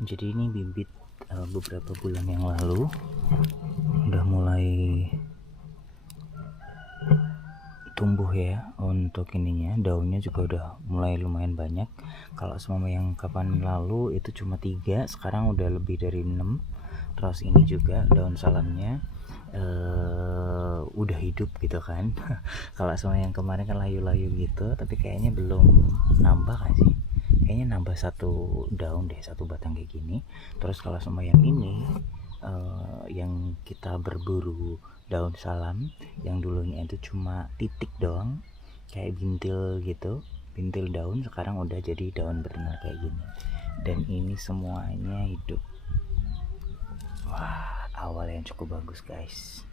Jadi ini bibit beberapa bulan yang lalu udah mulai tumbuh ya. Untuk ininya daunnya juga udah mulai lumayan banyak. Kalau sama yang kapan lalu itu cuma 3, sekarang udah lebih dari 6. Terus ini juga daun salamnya udah hidup gitu kan. Kalau sama yang kemarin kan layu-layu gitu, tapi kayaknya belum nambah kan sih. Kayaknya nambah satu daun deh, satu batang kayak gini. Terus kalau sama yang ini yang kita berburu daun salam, yang dulunya itu cuma titik doang kayak bintil gitu, bintil daun, sekarang udah jadi daun benar kayak gini. Dan ini semuanya hidup. Wah, awal yang cukup bagus guys.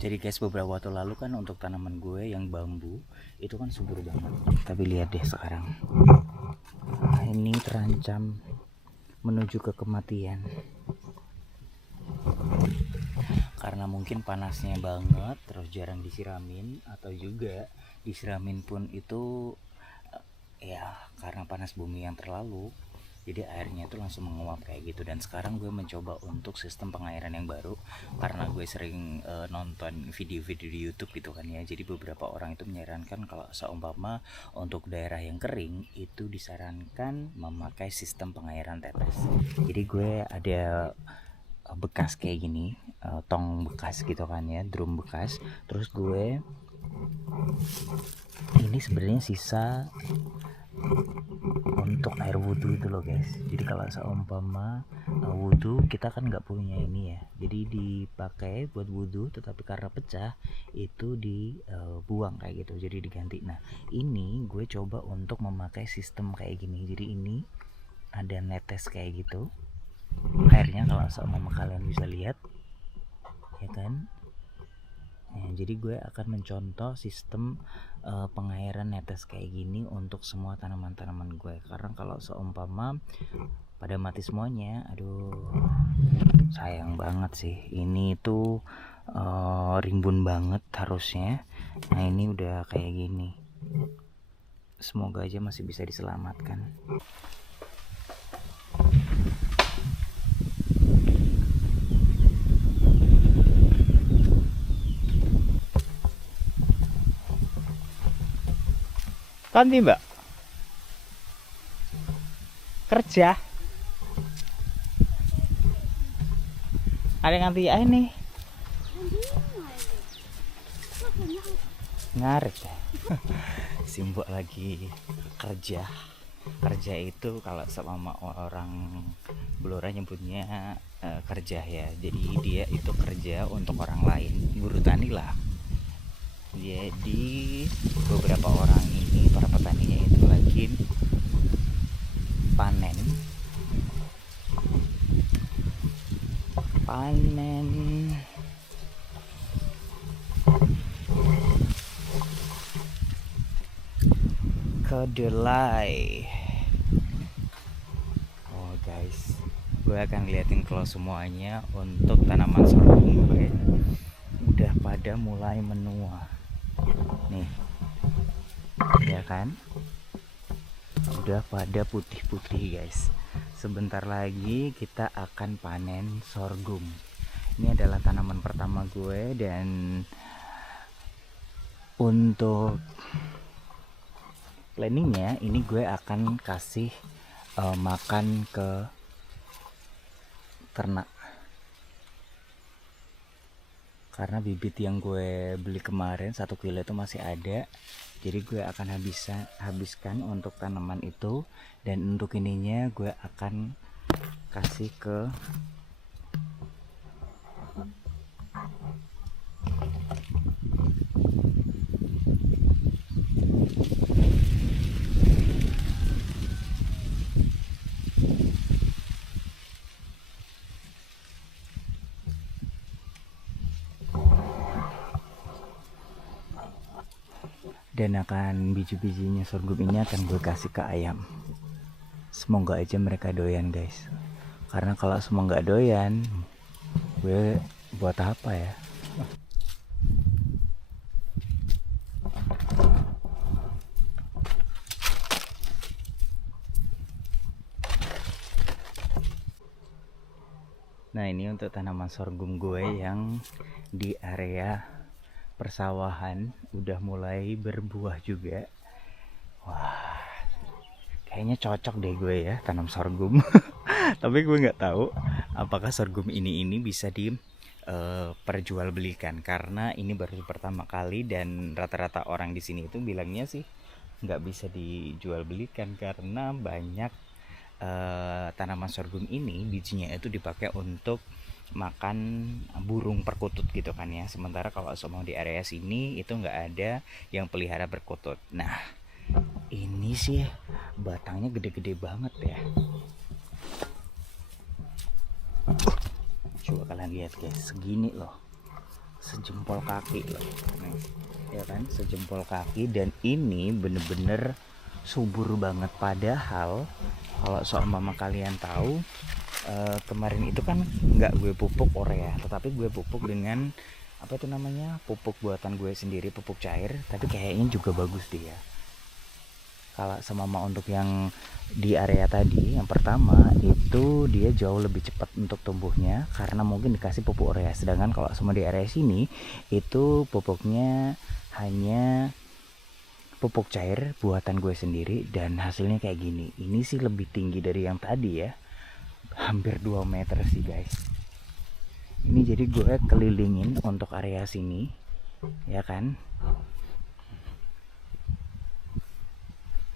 Jadi guys, beberapa waktu lalu kan untuk tanaman gue yang bambu itu kan subur banget. Tapi lihat deh sekarang, ini terancam menuju ke kematian. Karena mungkin panasnya banget, terus jarang disiramin, atau juga disiramin pun itu ya karena panas bumi yang terlalu, jadi airnya itu langsung menguap kayak gitu. Dan sekarang gue mencoba untuk sistem pengairan yang baru, karena gue sering nonton video-video di YouTube gitu kan ya. Jadi beberapa orang itu menyarankan kalau seumpama untuk daerah yang kering itu disarankan memakai sistem pengairan tetes. Jadi gue ada bekas kayak gini, tong bekas gitu kan ya, drum bekas. Terus gue ini sebenarnya sisa untuk air wudhu itu loh guys. Jadi kalau seumpama wudhu kita kan nggak punya ini ya, jadi dipakai buat wudhu, tetapi karena pecah itu dibuang kayak gitu, jadi diganti. Nah ini gue coba untuk memakai sistem kayak gini. Jadi ini ada netes kayak gitu airnya, kalau seumpama kalian bisa lihat ya kan. Nah, jadi gue akan mencontoh sistem pengairan netes kayak gini untuk semua tanaman-tanaman gue. Karena kalau seumpama pada mati semuanya, aduh sayang banget sih. Ini tuh rimbun banget harusnya. Nah ini udah kayak gini. Semoga aja masih bisa diselamatkan. Kanti mbak kerja ada nganti ya ini ngaret ya. Simbok lagi kerja. Kerja itu kalau sama orang Blora nyebutnya kerja ya. Jadi dia itu kerja untuk orang lain, buruh tani lah. Jadi beberapa orang ini, para petaninya itu lagi panen kedelai. Oh guys, gue akan liatin kalau semuanya untuk tanaman sorghum gue udah pada mulai menua nih ya kan, udah pada putih-putih guys. Sebentar lagi kita akan panen sorghum. Ini adalah tanaman pertama gue, dan untuk planningnya ini gue akan kasih makan ke ternak. Karena bibit yang gue beli kemarin 1 kilo itu masih ada, jadi gue akan habiskan untuk tanaman itu. Dan untuk ininya gue akan kasih ke dan akan biji-bijinya sorghum ini akan gue kasih ke ayam. semoga aja mereka doyan guys, karena kalau semua nggak doyan, gue buat apa ya. Nah ini untuk tanaman sorghum gue yang di area persawahan udah mulai berbuah juga. Wah, kayaknya cocok deh gue ya tanam sorghum. Tapi gue nggak tahu apakah sorghum ini bisa di perjualbelikan, karena ini baru pertama kali dan rata-rata orang di sini itu bilangnya sih nggak bisa dijual belikan karena banyak tanaman sorghum ini bijinya itu dipakai untuk makan burung perkutut gitu kan ya. Sementara kalau semua di area sini itu nggak ada yang pelihara perkutut. Nah ini sih batangnya gede-gede banget ya. Coba kalian lihat guys, segini loh, sejempol kaki loh. Nih, ya kan, sejempol kaki, dan ini bener-bener subur banget. Padahal kalau seumpama kalian tahu, kemarin itu kan nggak gue pupuk urea, tetapi gue pupuk dengan apa itu namanya, pupuk buatan gue sendiri, pupuk cair. Tapi kayaknya juga bagus dia. Kalau seumpama untuk yang di area tadi yang pertama itu dia jauh lebih cepat untuk tumbuhnya karena mungkin dikasih pupuk urea. Sedangkan kalau semua di area sini itu pupuknya hanya pupuk cair buatan gue sendiri dan hasilnya kayak gini. Ini sih lebih tinggi dari yang tadi ya, hampir 2 meter sih guys. Ini jadi gue kelilingin untuk area sini ya kan.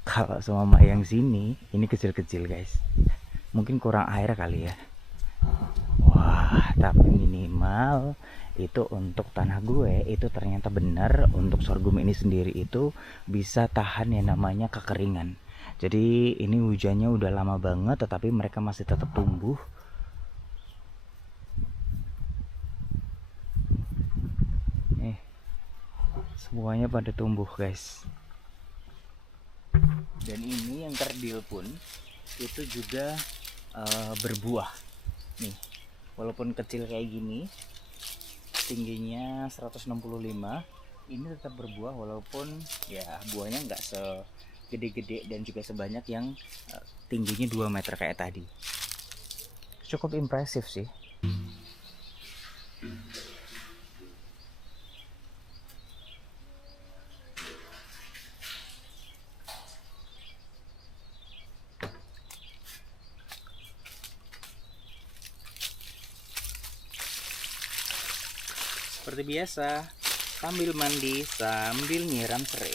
Kalau sama yang sini ini kecil-kecil guys, mungkin kurang air kali ya. Wah, tapi minimal itu untuk tanah gue itu ternyata benar untuk sorghum ini sendiri itu bisa tahan yang namanya kekeringan. Jadi ini hujannya udah lama banget tetapi mereka masih tetap tumbuh. Nih, semuanya pada tumbuh guys. Dan ini yang kerdil pun itu juga berbuah. Nih, walaupun kecil kayak gini, tingginya 165, ini tetap berbuah walaupun ya buahnya nggak segede-gede dan juga sebanyak yang tingginya 2 meter kayak tadi. Cukup impresif sih. Seperti biasa, sambil mandi, sambil nyiram serai.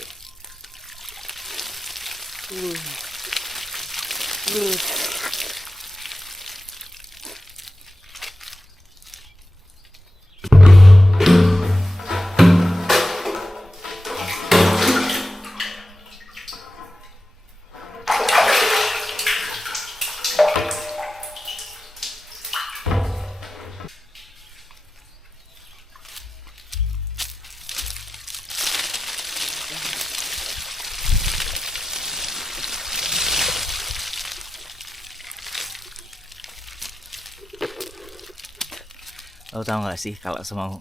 Lo tau gak sih kalau semua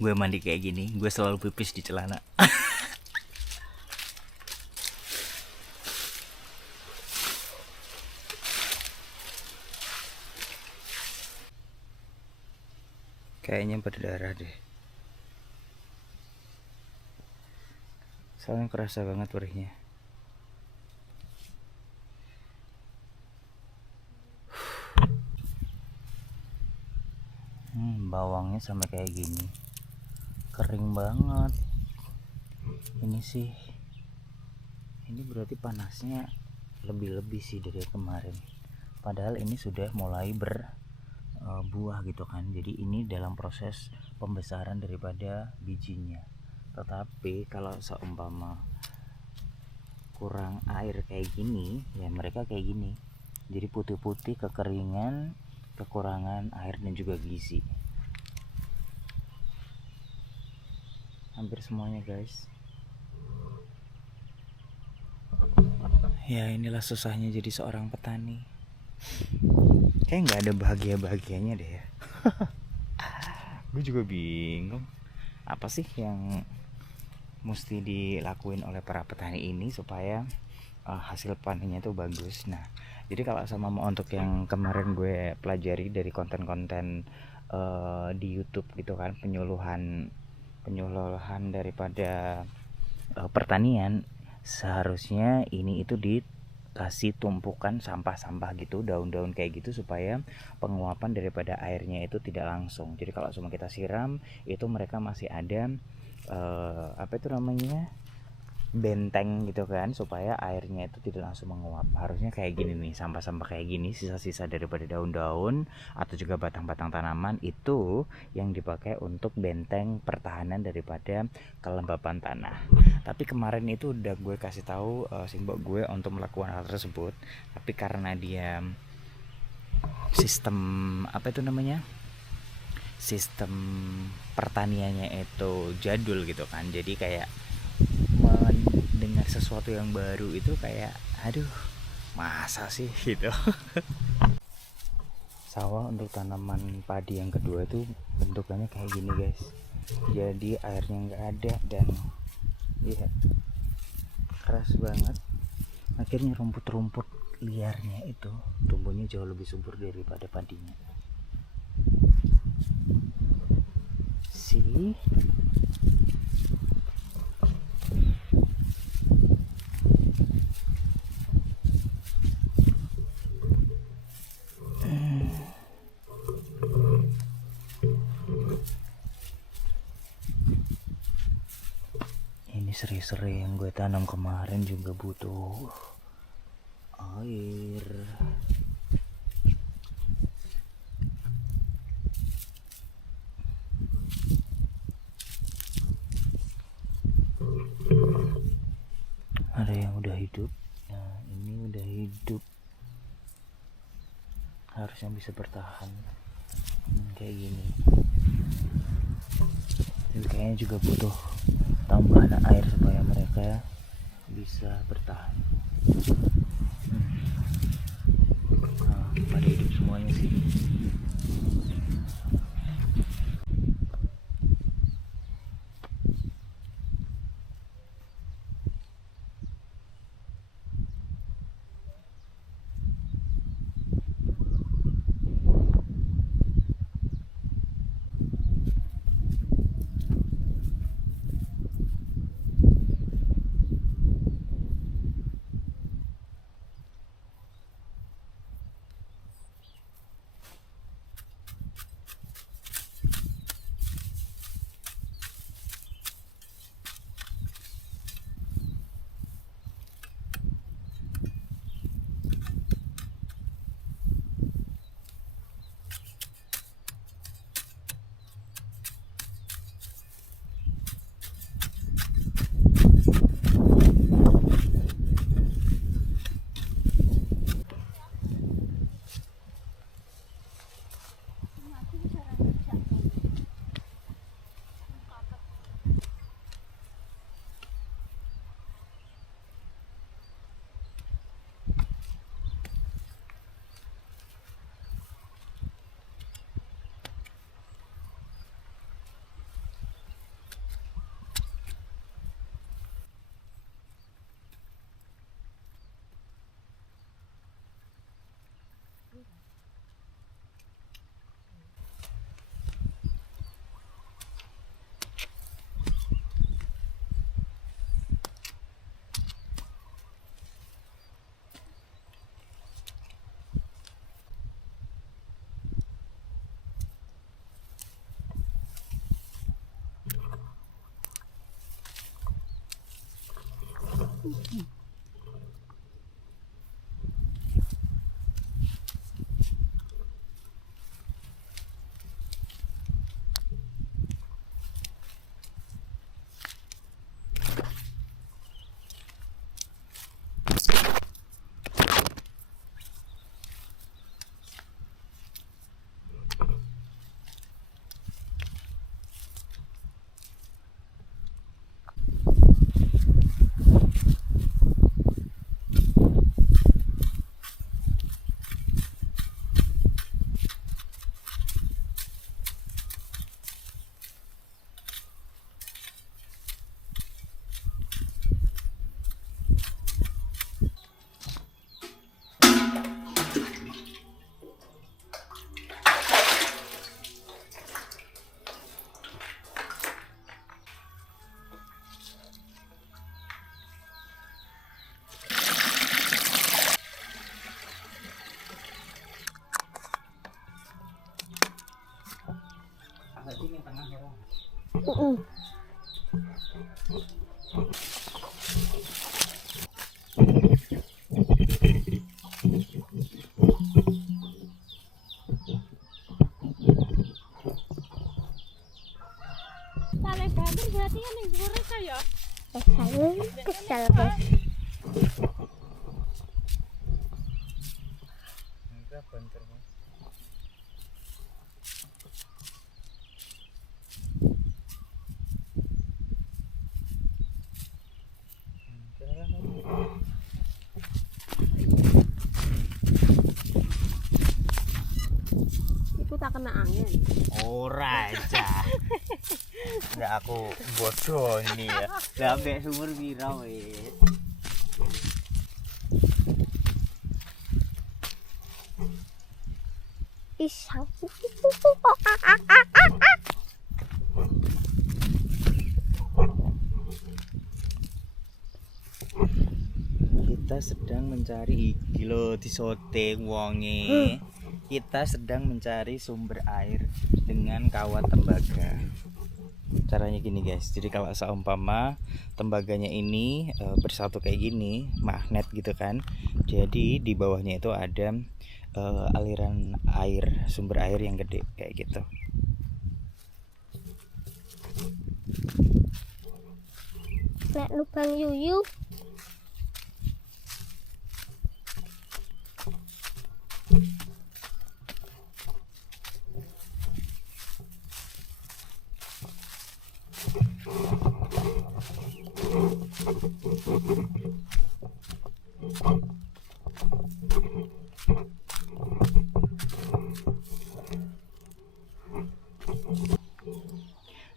gue mandi kayak gini, gue selalu pipis di celana. Kayaknya berdarah deh. Soalnya kerasa banget perihnya. Bawangnya sampai kayak gini, kering banget. Ini sih, ini berarti panasnya lebih-lebih sih dari kemarin. Padahal ini sudah mulai berbuah gitu kan. Jadi ini dalam proses pembesaran daripada bijinya. Tetapi kalau seumpama kurang air kayak gini, ya mereka kayak gini. Jadi putih-putih, kekeringan, kekurangan air dan juga gizi. Hampir semuanya guys. Ya inilah susahnya jadi seorang petani. Kayak nggak ada bahagia-bahagianya deh ya. Gue juga bingung. Apa sih yang mesti dilakuin oleh para petani ini supaya hasil panennya itu bagus. Nah, jadi kalau sama untuk yang kemarin gue pelajari dari konten-konten di YouTube gitu kan, penyuluhan daripada pertanian, seharusnya ini itu dikasih tumpukan sampah-sampah gitu, daun-daun kayak gitu, supaya penguapan daripada airnya itu tidak langsung. Jadi kalau cuma kita siram itu mereka masih ada apa itu namanya, benteng gitu kan, supaya airnya itu tidak langsung menguap. Harusnya kayak gini nih, sampah-sampah kayak gini, sisa-sisa daripada daun-daun atau juga batang-batang tanaman itu yang dipakai untuk benteng pertahanan daripada kelembapan tanah. Tapi kemarin itu udah gue kasih tahu simbok gue untuk melakukan hal tersebut, tapi karena dia sistem apa itu namanya, sistem pertaniannya itu jadul gitu kan, jadi kayak mendengar sesuatu yang baru itu kayak aduh, masa sih gitu. Sawah untuk tanaman padi yang kedua itu bentukannya kayak gini guys, jadi airnya nggak ada dan ya keras banget. Akhirnya rumput-rumput liarnya itu tumbuhnya jauh lebih subur daripada padinya sih. Ini serai-serai yang gue tanam kemarin juga butuh air. Ada yang udah hidup. Nah, ini udah hidup. Harusnya bisa bertahan. Kayak gini. Jadi kayaknya juga butuh tambahan air supaya mereka bisa bertahan. Nah, pada hidup semuanya sih. Tali banter berarti yang ning dhuwur ya. Kesal guys. Enggak banter Mas. Itu tak kena angin. Ora aja. Nggak aku bodoh ini ya. Lah ambek sumur pira wis. Pisau. Kita sedang mencari iki lho disote wonge. Kita sedang mencari sumber air dengan kawat tembaga. Caranya gini guys, jadi kalau seumpama tembaganya ini bersatu kayak gini, magnet gitu kan, jadi di bawahnya itu ada aliran air, sumber air yang gede kayak gitu. Nek lubang yuyu.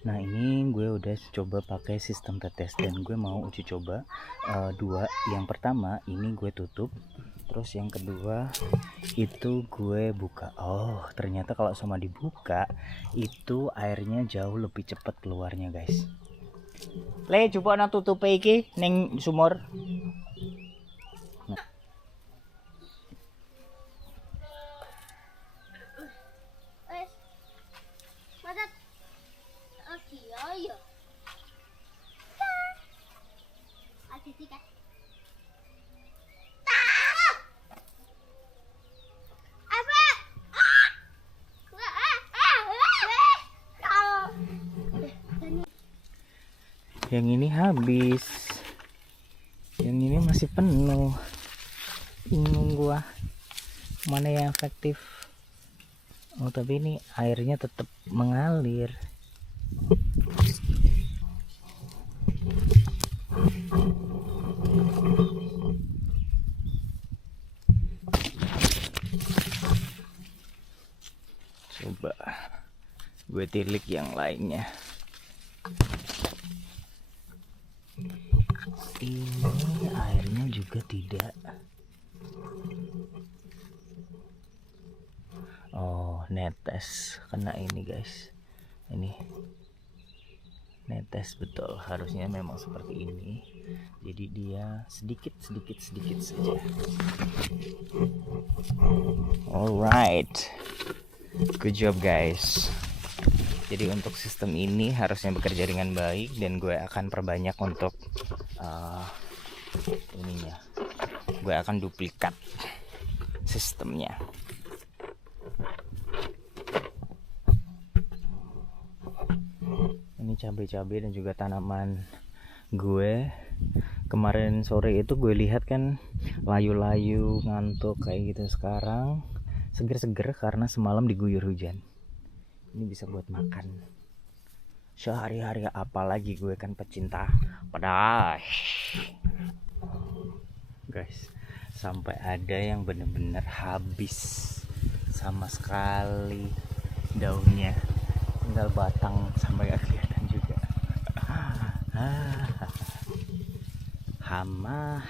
Nah ini gue udah coba pakai sistem tetes dan gue mau uji coba dua. Yang pertama ini gue tutup, terus yang kedua itu gue buka. Oh ternyata kalau sama dibuka itu airnya jauh lebih cepat keluarnya guys. Le coba na tutup iki neng sumur. Yang ini habis, yang ini masih penuh. Bingung gua mana yang efektif. Oh tapi ini airnya tetap mengalir. Coba gue tilik yang lainnya. Ini airnya juga tidak. Oh netes kena ini guys, ini netes betul, harusnya memang seperti ini. Jadi dia sedikit saja. Alright, good job guys. Jadi untuk sistem ini harusnya bekerja dengan baik dan gue akan perbanyak untuk ininya. Gue akan duplikat sistemnya. Ini cabai-cabai dan juga tanaman gue. Kemarin sore itu gue lihat kan layu-layu ngantuk kayak gitu, sekarang seger-seger karena semalam diguyur hujan. Ini bisa buat makan sehari-hari, apalagi gue kan pecinta pedas guys. Sampai ada yang bener-bener habis sama sekali daunnya, tinggal batang sampai gak kelihatan juga. Hama.